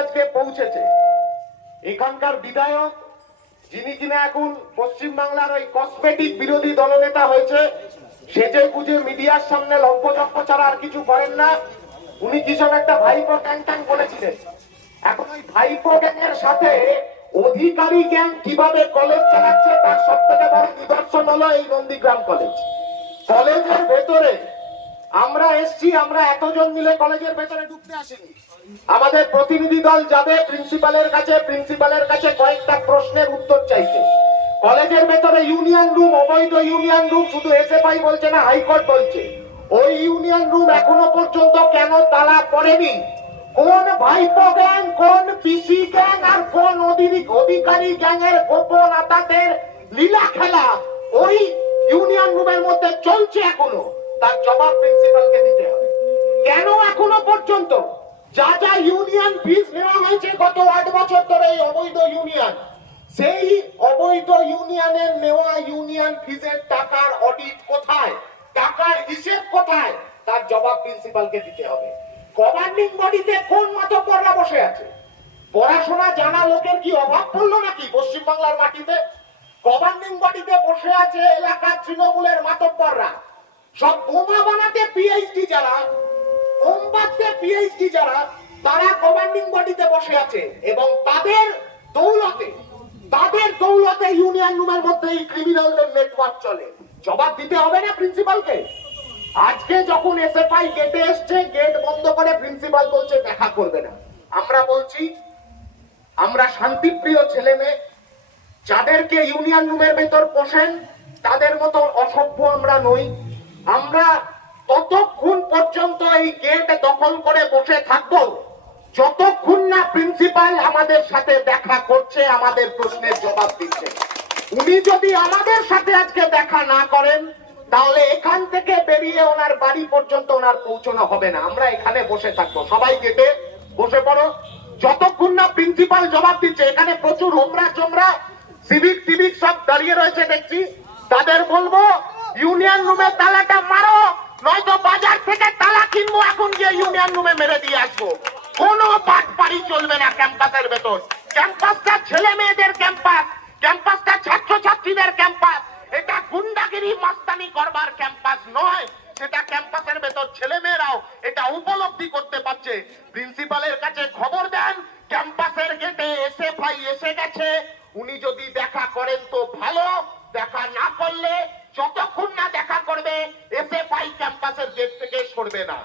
আজকে পৌঁছেছে। এখানকার বিধায়ক, যিনি কিনা এখন পশ্চিম বাংলার ওই কসমেটিক বিরোধী দলনেতা হয়েছে, সেজে গুজে মিডিয়ার সামনে লম্পচম্প ছাড়া আর কিছু করেন না। উনি কিসব একটা ভাইপো ট্যাং ট্যাং বলেছিলেন? এখন ওই ভাইপো গ্যাং এর সাথে অধিকারী গ্যাং কীভাবে কলেজ চালাচ্ছে, তার সব থেকে বড় নিদর্শন হলো এই নন্দীগ্রাম কলেজ কলেজের ভেতরে আমরা এসছি, আমরা এতজন মিলে কলেজের ভেতরে ঢুকতে আসিনি। আমাদের প্রতিনিধি দল যাবে প্রিন্সিপালের কাছে প্রিন্সিপালের কাছে কয়েকটা প্রশ্নের উত্তর চাইছে কলেজের ভেতরে ইউনিয়ন রুম, অবৈধ ইউনিয়ন রুম, শুধু এসএফআই বলছে না, হাইকোর্ট বলছে। ওই ইউনিয়ন রুম এখনও পর্যন্ত কেন তালা পড়েনি? কোন ভাইপো গ্যাং, কোন পিসি গ্যাং, আর কোন অধিক অধিকারী গ্যাং এর গোপন আতাতের লীলা খেলা ওই ইউনিয়ন রুমের মধ্যে চলছে এখনও। তার জবাব প্রিন্সিপালকে দিতে হবে। কেন এখনও পর্যন্ত যা যা ইউনিয়ন ফিস নেওয়া হয়েছে গত আট বছর ধরে এই অবৈধ ইউনিয়ন, সেই অবৈধ ইউনিয়নের নেওয়া ইউনিয়ন ফিজের টাকার অডিট কোথায়, টাকার হিসেব কোথায়, তার জবাব প্রিন্সিপালকে দিতে হবে। গভর্নিং বডিতে কোন মাতব্বররা বসে আছে? পড়াশোনা জানা লোকের কি অভাব পড়ল নাকি পশ্চিমবাংলার মাটিতে? গভর্নিং বডিতে বসে আছে এলাকার তৃণমূলের মাতব্বররা। সব বোমা বানাতে পিএইচডি যারা বোম বাঁধতে পিএইচডি যারা, তারা গভর্নিং বডিতে বসে আছে এবং তাদের দৌলতে তাদের দৌলতে ইউনিয়ন রুমের মধ্যে এই ক্রিমিনালদের নেটওয়ার্ক চলে। জবাব দিতে হবে না প্রিন্সিপালকে আজকে যখন এসএফআই গেটে এসছে গেট বন্ধ করে প্রিন্সিপাল বলছে, দেখা করবে না। আমরা বলছি, আমরা শান্তিপ্রিয় ছেলে মেয়ে যাদেরকে ইউনিয়ন রুমের ভেতর পোষেন, তাদের মতো অসভ্য আমরা নই। আমরা ততক্ষণ পর্যন্ত এই গেট দখল করে বসে থাকব। যতক্ষণ না প্রিন্সিপাল আমাদের সাথে দেখা করছে, আমাদের প্রশ্নের জবাব দিচ্ছে। উনি যদি আমাদের সাথে আজকে দেখা না করেন, তাহলে এখান থেকে বেরিয়ে ওনার বাড়ি পর্যন্ত ওনার পৌঁছানো হবে না। আমরা এখানে বসে থাকব। সবাই গেটে বসে পড়ো। যতক্ষণ না প্রিন্সিপাল জবাব দিচ্ছে, এখানে প্রচুর হোমরা চোমরা সিভিক সিভিক সব দাঁড়িয়ে রয়েছে দেখছি। তাদের বলব ইউনিয়ন রুমের তালাটা মারো, নয়তো বাজার থেকে তালা কিনবো, এখন গিয়ে ইউনিয়ন রুমে মেরে দিয়ে আসব। কোনো পাট পাড়ি চলবে না ক্যাম্পাসের ভেতর। ক্যাম্পাসটা ছেলে মেয়েদের ক্যাম্পাস, ক্যাম্পাসটা ছাত্র ছাত্রীদের ক্যাম্পাস। এটা গুন্ডাগিরি, মাস্তানি করবার ক্যাম্পাস নয়, সেটা ক্যাম্পাসের ভেতর ছেলে মেয়েরাও এটা উপলব্ধি করতে পারছে। প্রিন্সিপালের কাছে খবর দেন, ক্যাম্পাসের গেটে এসে ভাই এসে গেছে। উনি যদি দেখা করেন তো ভালো, দেখা না করলে যতক্ষণ না দেখা করবে এসে ভাই ক্যাম্পাসের গেট থেকে সরবে না।